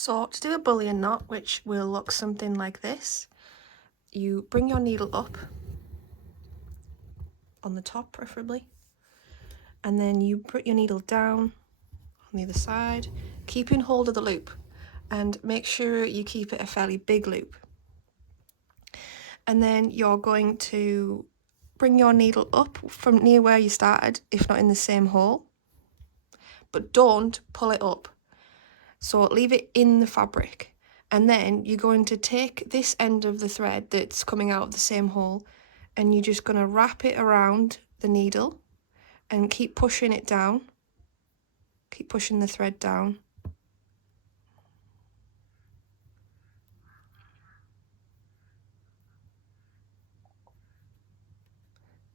So to do a bullion knot, which will look something like this, you bring your needle up on the top preferably, and then you put your needle down on the other side, keeping hold of the loop, and make sure you keep it a fairly big loop. And then you're going to bring your needle up from near where you started, if not in the same hole, but don't pull it up. So leave it in the fabric, and then you're going to take this end of the thread that's coming out of the same hole, and you're just going to wrap it around the needle and keep pushing it down. Keep pushing the thread down.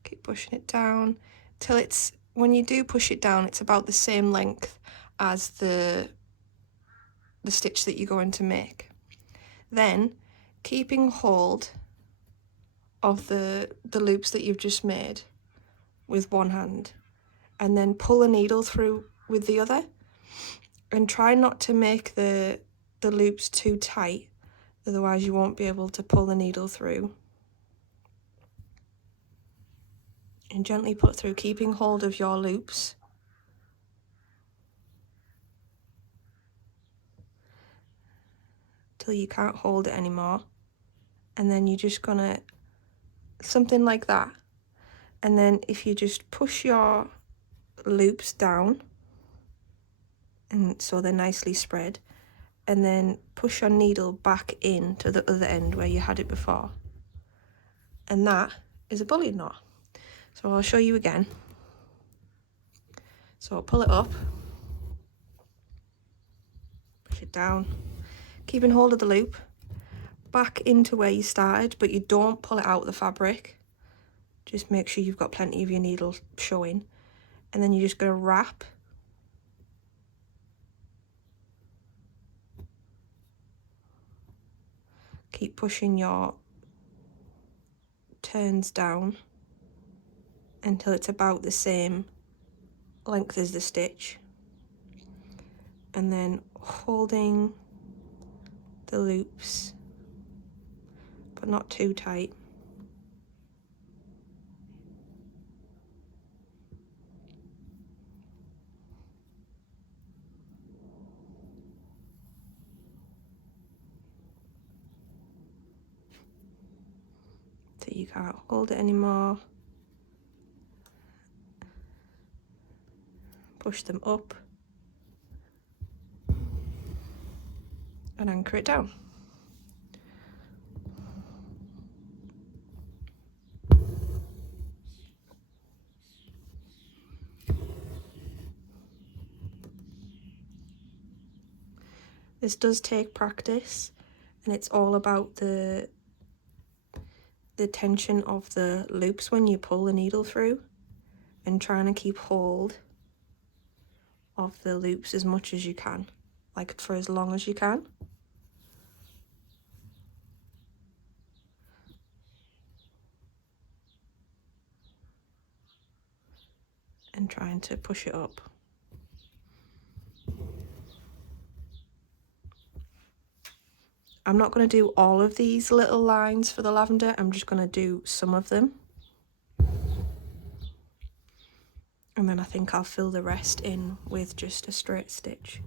Keep pushing it down till it's, when you do push it down, it's about the same length as the stitch that you're going to make. Then, keeping hold of the loops that you've just made with one hand, and then pull a needle through with the other, and try not to make the loops too tight, otherwise you won't be able to pull the needle through. And gently put through, keeping hold of your loops. Till you can't hold it anymore. And then you're just gonna, something like that. And then if you just push your loops down, and so they're nicely spread, and then push your needle back in to the other end where you had it before. And that is a bullion knot. So I'll show you again. So I'll pull it up, push it down, keeping hold of the loop, back into where you started, but you don't pull it out of the fabric. Just make sure you've got plenty of your needle showing. And then you're just going to wrap. Keep pushing your turns down until it's about the same length as the stitch. And then holding the loops, but not too tight. Till you can't hold it anymore. Push them up and anchor it down. This does take practice, and it's all about the tension of the loops when you pull the needle through, and trying to keep hold of the loops as much as you can, like for as long as you can. And trying to push it up. I'm not going to do all of these little lines for the lavender, I'm just going to do some of them. And then I think I'll fill the rest in with just a straight stitch.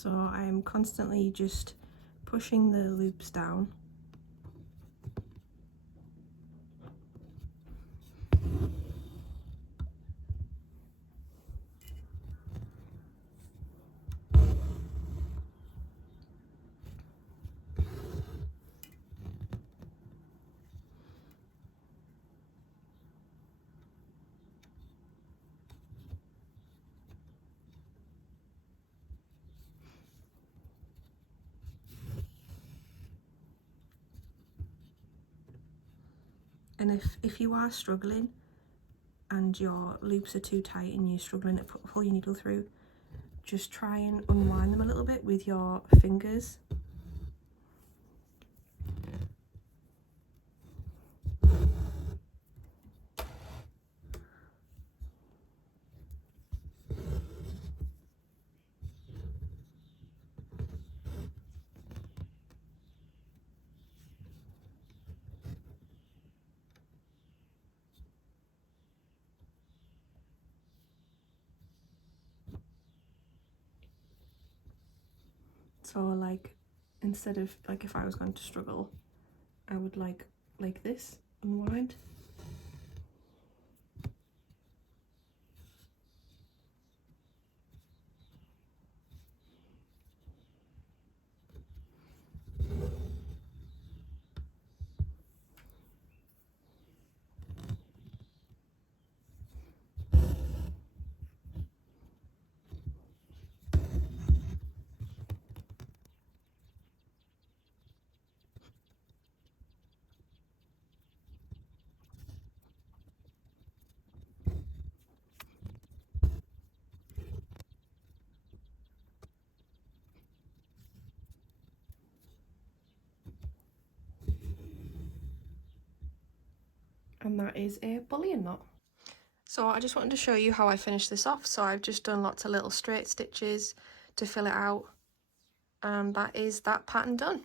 So I'm constantly just pushing the loops down. And if you are struggling and your loops are too tight and you're struggling to pull your needle through, just try and unwind them a little bit with your fingers. So like, instead of like if I was going to struggle, I would like this, unwind. And that is a bullion knot. So I just wanted to show you how I finished this off. So I've just done lots of little straight stitches to fill it out, and that is that pattern done.